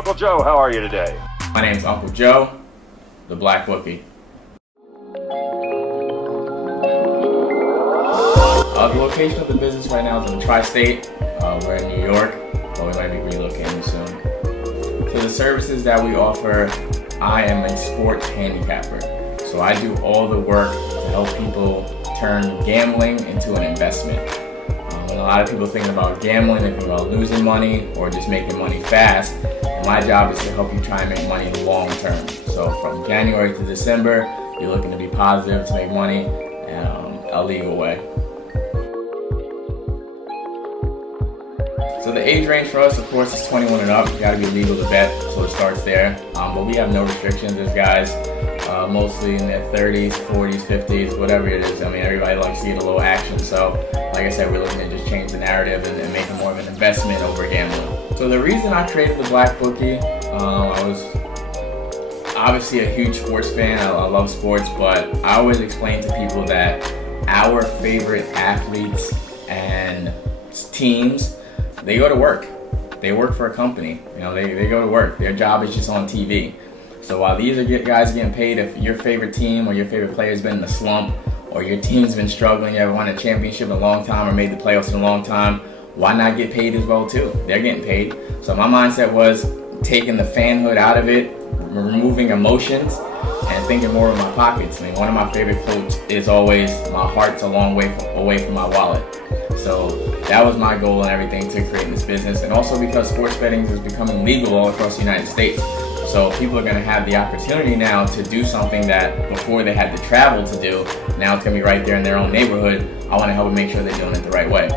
Uncle Joe, how are you today? My name's Uncle Joe, the Black Bookie. The location of the business right now is in the tri-state. We're in New York, but we might be relocating soon. So the services that we offer, I am a sports handicapper. So I do all the work to help people turn gambling into an investment. When a lot of people think about gambling, they think about losing money or just making money fast. And my job is to help you try and make money long term. So from January to December, you're looking to be positive, to make money a legal way. So the age range for us, of course, is 21 and up. You gotta be legal to bet, so it starts there. But we have no restrictions. There's guys mostly in their 30s, 40s, 50s, whatever it is. I mean, everybody likes to get a little action. So, like I said, we're looking to just change the narrative and make it more of an investment over gambling. So the reason I created the Black Bookie, I was obviously a huge sports fan. I love sports, but I always explain to people that our favorite athletes and teams, they go to work. They work for a company. You know, they go to work. Their job is just on TV. So while these guys are getting paid, if your favorite team or your favorite player has been in a slump, or your team's been struggling, you haven't won a championship in a long time or made the playoffs in a long time, why not get paid as well too? They're getting paid. So my mindset was taking the fanhood out of it, removing emotions, and thinking more of my pockets. I mean, one of my favorite quotes is always, "My heart's a long way away from my wallet." So that was my goal and everything to creating this business. And also because sports betting is becoming legal all across the United States. So people are gonna have the opportunity now to do something that before they had to travel to do. Now it's gonna be right there in their own neighborhood. I wanna help them make sure they're doing it the right way.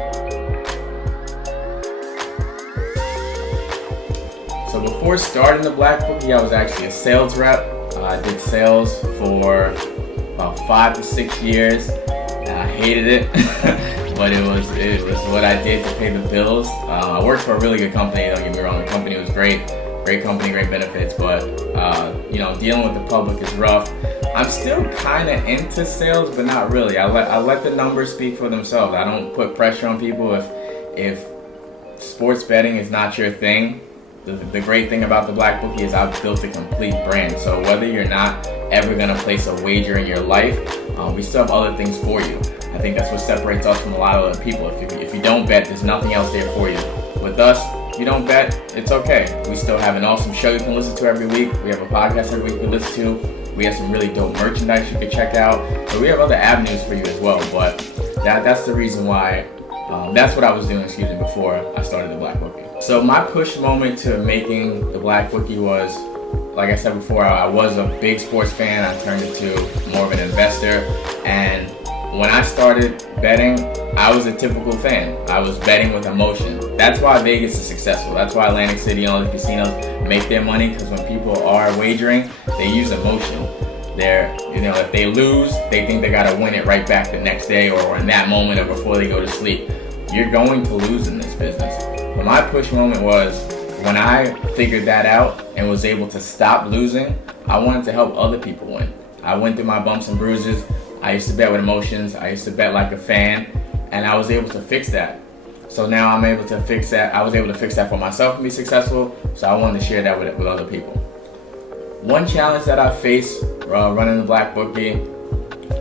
So before starting the Black Bookie, I was actually a sales rep. I did sales for about 5 to 6 years. I hated it, but it was what I did to pay the bills. I worked for a really good company, don't get me wrong. The company was great company, great benefits, but dealing with the public is rough. I'm still kind of into sales, but not really. I let the numbers speak for themselves. I don't put pressure on people. If sports betting is not your thing, the great thing about the Black Bookie is I've built a complete brand. So whether you're not ever gonna place a wager in your life, we still have other things for you. I think that's what separates us from a lot of other people. If you don't bet, there's nothing else there for you. With us, if you don't bet, it's okay. We still have an awesome show you can listen to every week. We have a podcast every week you can listen to. We have some really dope merchandise you can check out. So we have other avenues for you as well. But that's the reason why, that's what I was doing, before I started the Black Bookie. So my push moment to making the Black Bookie was, like I said before, I was a big sports fan. I turned into more of an investor. And when I started betting, I was a typical fan. I was betting with emotion. That's why Vegas is successful. That's why Atlantic City and all the casinos make their money, because when people are wagering, they use emotion. If they lose, they think they gotta win it right back the next day or in that moment or before they go to sleep. You're going to lose in this business. But my push moment was when I figured that out and was able to stop losing, I wanted to help other people win. I went through my bumps and bruises. I used to bet with emotions. I used to bet like a fan, and I was able to fix that. So now I'm able to fix that. I was able to fix that for myself and be successful. So I wanted to share that with other people. One challenge that I faced running the Black Bookie,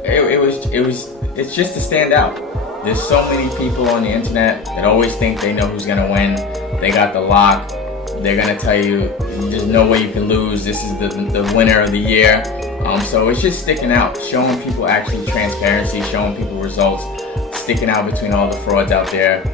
it's just to stand out. There's so many people on the internet that always think they know who's gonna win. They got the lock. They're gonna tell you there's no way you can lose. This is the winner of the year. So it's just sticking out, showing people actually transparency, showing people results, sticking out between all the frauds out there,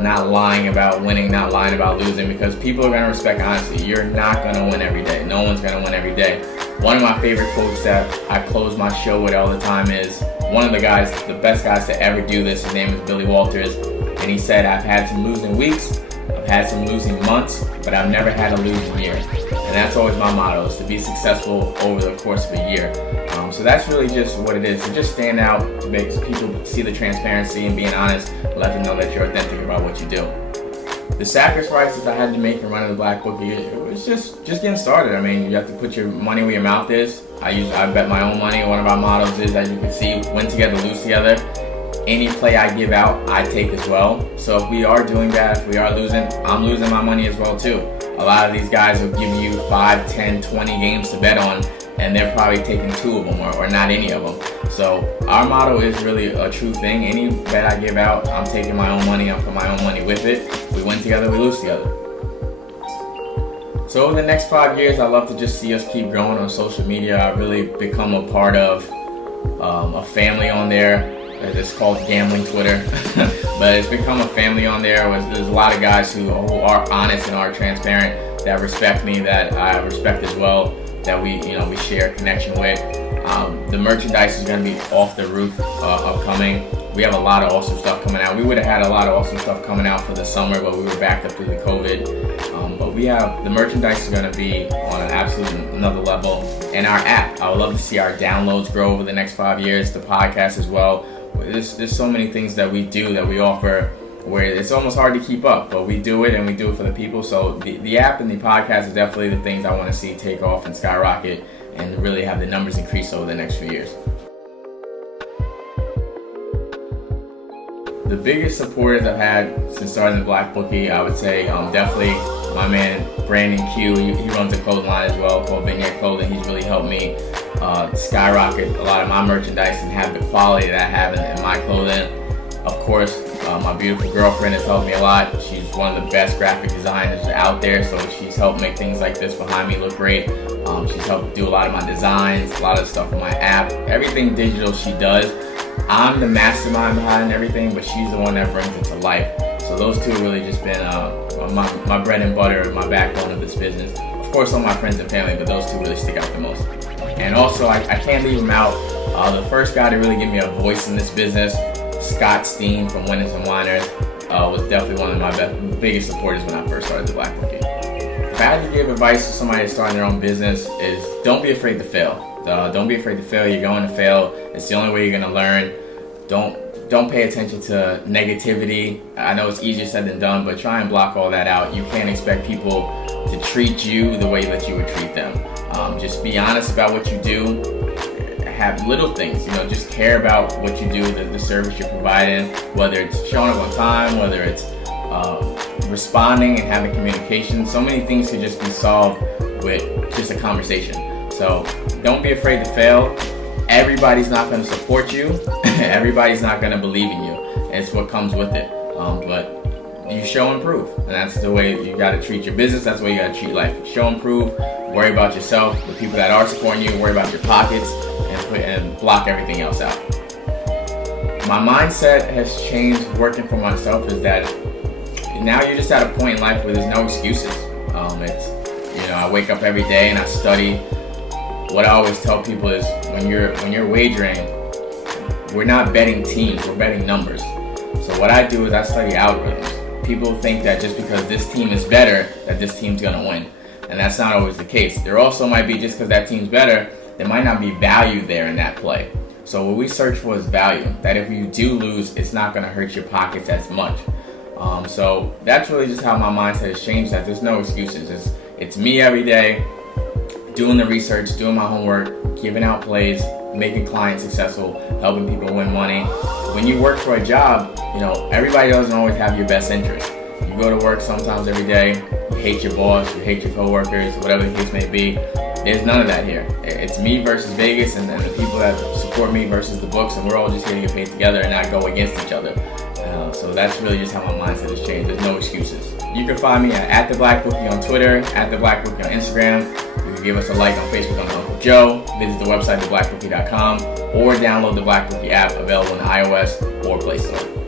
not lying about winning, not lying about losing, because people are gonna respect honesty. You're not gonna win every day. No one's gonna win every day. One of my favorite quotes that I close my show with all the time is one of the best guys to ever do this. His name is Billy Walters, and he said, "I've had some losing weeks, I've had some losing months, but I've never had a losing year." And that's always my motto, is to be successful over the course of a year. So that's really just what it is, to just stand out, to make people see the transparency and being honest, let them know that you're authentic about what you do. The sacrifices I had to make in running the Black Bookie, it was just getting started. I mean, you have to put your money where your mouth is. I bet my own money. One of our mottos is, as you can see, win together, lose together. any play I give out, I take as well. So if we are doing bad, if we are losing, I'm losing my money as well too. A lot of these guys will give you 5, 10, 20 games to bet on, and they're probably taking 2 of them or not any of them. So our motto is really a true thing. Any bet I give out, I'm taking my own money, I'm putting my own money with it. We win together, we lose together. So over the next 5 years, I'd love to just see us keep growing on social media. I really become a part of a family on there. It's called Gambling Twitter, but it's become a family on there. There's a lot of guys who are honest and are transparent, that respect me, that I respect as well, that we share a connection with. The merchandise is going to be off the roof upcoming. We have a lot of awesome stuff coming out. We would have had a lot of awesome stuff coming out for the summer, but we were backed up through the COVID. But the merchandise is going to be on an absolute another level. And our app, I would love to see our downloads grow over the next 5 years, the podcast as well. There's so many things that we do, that we offer, where it's almost hard to keep up, but we do it, and we do it for the people. So the app and the podcast is definitely the things I want to see take off and skyrocket and really have the numbers increase over the next few years. The biggest supporters I've had since starting the Black Bookie, I would say definitely my man Brandon Q. He runs a clothing line as well called Vignette Clothing. He's really helped me skyrocket a lot of my merchandise and have the quality that I have in my clothing. Of course, my beautiful girlfriend has helped me a lot. She's one of the best graphic designers out there, so she's helped make things like this behind me look great. She's helped do a lot of my designs, a lot of stuff on my app, everything digital she does. I'm the mastermind behind everything, but she's the one that brings it to life. So those two have really just been my bread and butter, my backbone of this business. Of course, all my friends and family, but those two really stick out the most. And also, I can't leave them out. The first guy to really give me a voice in this business, Scott Steen from Winners and Winers, was definitely one of my biggest supporters when I first started the Black Bookie. If I had to give advice to somebody that's starting their own business, is don't be afraid to fail. Don't be afraid to fail. You're going to fail. It's the only way you're going to learn. Don't pay attention to negativity. I know it's easier said than done, but try and block all that out. You can't expect people to treat you the way that you would treat them. Just be honest about what you do. Have little things, just care about what you do, the service you're providing, whether it's showing up on time, whether it's responding and having communication. So many things could just be solved with just a conversation. So don't be afraid to fail. Everybody's not going to support you. Everybody's not going to believe in you. It's what comes with it. But you show and prove. And that's the way you got to treat your business. That's the way you got to treat life. Show and prove. Worry about yourself. The people that are supporting you. Worry about your pockets. And block everything else out. My mindset has changed working for myself is that now you're just at a point in life where there's no excuses. I wake up every day and I study. What I always tell people is when you're wagering, we're not betting teams, we're betting numbers. So what I do is I study algorithms. People think that just because this team is better, that this team's gonna win. And that's not always the case. There also might be, just because that team's better, there might not be value there in that play. So what we search for is value. That if you do lose, it's not gonna hurt your pockets as much. So that's really just how my mindset has changed, that there's no excuses. It's me every day, doing the research, doing my homework, giving out plays, making clients successful, helping people win money. When you work for a job, everybody doesn't always have your best interest. You go to work sometimes every day, you hate your boss, you hate your coworkers, whatever the case may be. There's none of that here. It's me versus Vegas and the people that support me versus the books, and we're all just here to get paid together and not go against each other. So that's really just how my mindset has changed. There's no excuses. You can find me at The Black Bookie on Twitter, at The Black Bookie on Instagram. You can give us a like on Facebook on Uncle Joe. Visit the website, theblackbookie.com, or download the Black Bookie app available on iOS or Play Store.